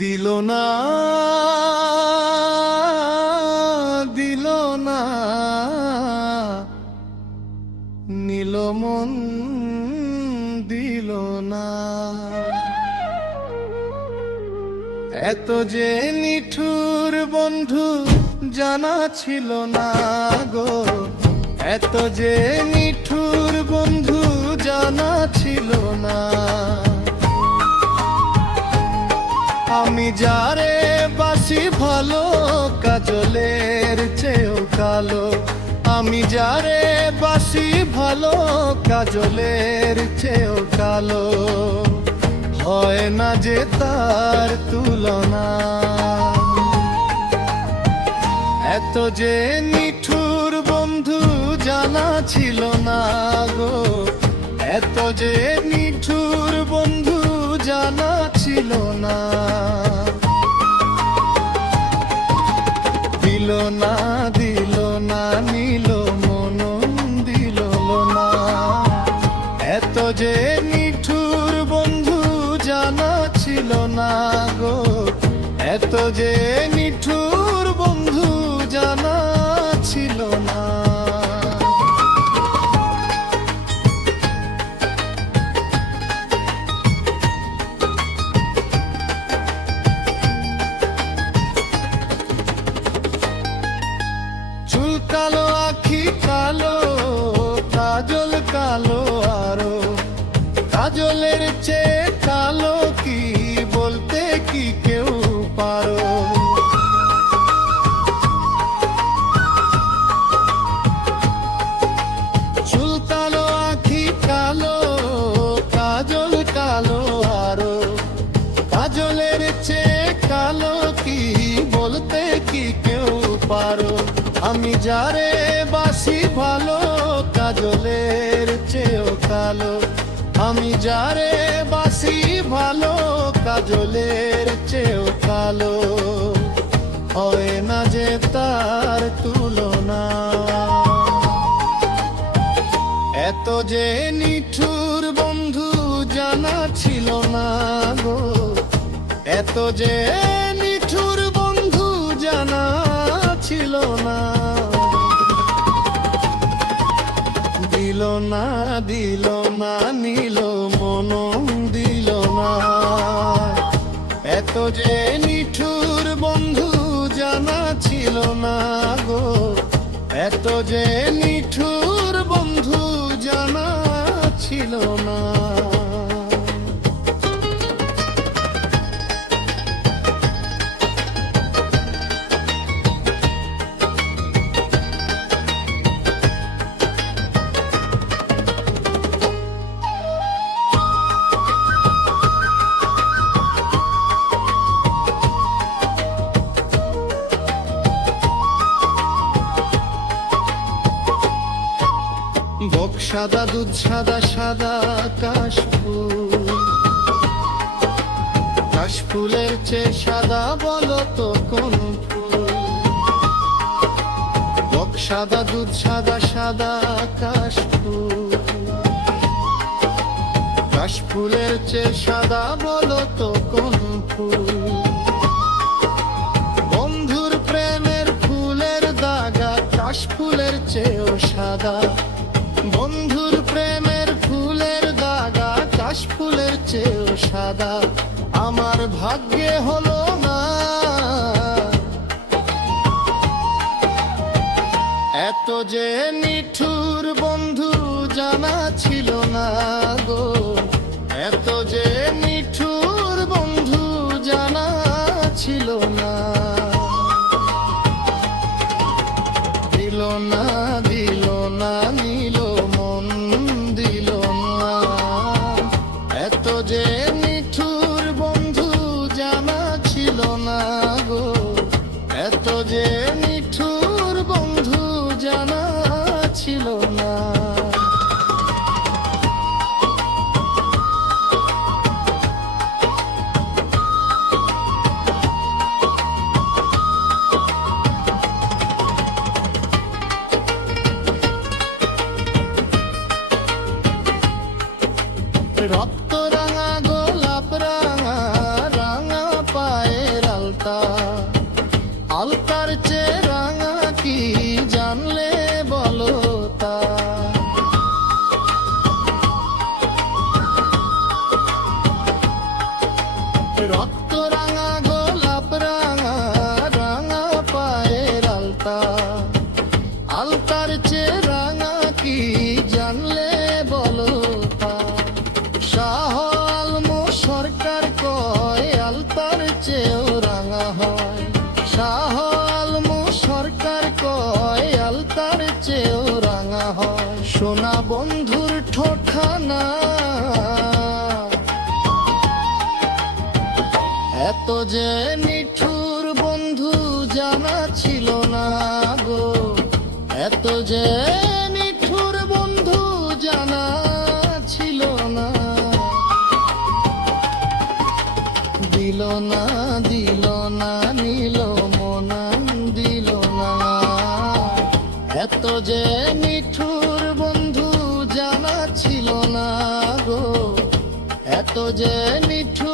দিল না দিল না নিল মন দিল না। এত যে নিঠুর বন্ধু জানা ছিল না গো, এত যে নিঠুর বন্ধু জানা ছিল না। আমি যারে বাসি ভালো কাজলের চেয়েও কালো, আমি যারে বাসি ভালো কাজলের চেয়েও কালো, হয় না যে তার তুলনা। এত যে নিঠুর বন্ধু জানা ছিল না গো, এত যে নিঠুর বন্ধু জানা ছিল না। দিল না দিল না নিল মন দিল না। এত যে নিঠুর বন্ধু জানা ছিল না গো, এত যে নিঠুর বন্ধু জানা ছিল না। চুল কালো আখি কালো কাজল কালো আরো, কাজলের চেয়ে কালো কি বলতে কি কেউ পারো। চুল কালো আখি কালো কাজল কালো আরো, কাজলের চেয়ে কালো কি বলতে কি কেউ পারো। আমি যারে বাসি ভালো কাজলের চেয়েও কালো, আমি যারে বাসি ভালো কাজলের চেয়েও কালো, হয় না যে তার তুলনা। এত যে নিঠুর বন্ধু জানা ছিল না গো, এত যে নিঠুর বন্ধু জানা ছিল না। দিল না দিল না নিল মন দিল না। এত যে নিঠুর বন্ধু জানা ছিল না গো, এত যে নিঠুর বন্ধু জানা ছিল না। বক সাদা দুধ সাদা সাদা কাশফুল, কাশফুলের চেয়ে সাদা বলো তো কোন ফুল। বক সাদা দুধ সাদা সাদা কাশফুল, কাশফুলের চেয়ে সাদা বলো তো কোন ফুল। বন্ধুর প্রেমের ফুলের দাগা কাশফুলের চেয়েও সাদা, বন্ধুর প্রেমের ফুলের দাগা কাশফুলের চেয়েও সাদা। আমার ভাগ্যে হলো না এত যে নিঠুর বন্ধু জানা ছিল না গো, এত যে নিঠুর বন্ধু জানা ছিল না। দিল না দিল না নিল মন দিল না। এত যে নিঠুর বন্ধু জানা ছিল না গো, এত যে নিঠুর বন্ধু জানা ছিল না। রক্ত রাঙা গোলাপ রাঙা রাঙা পায়ে চেয়ে রাঙা কি জানলে বলো তা। রক্ত রাঙা গোলাপ রাঙা রাঙা পায়ের আলতা, আলতার চেয়ে রাঙা কি জানলে বলো তা। শাহ আলম সরকার কয় আলতার চেয়েও রাঙা হয়, শাহ আলম সরকার কয় আলতার চেয়েও রাঙা হয়। সোনা বন্ধুর ঠোঁটখানা এত যে নিঠুর বন্ধু জানা ছিল না গো, এত যে নিঠুর বন্ধু জানা ছিল না। দিল না দিল না নিল মনান দিল না, এত যে নিঠুর বন্ধু জানা ছিল না গো, এত যে নিঠুর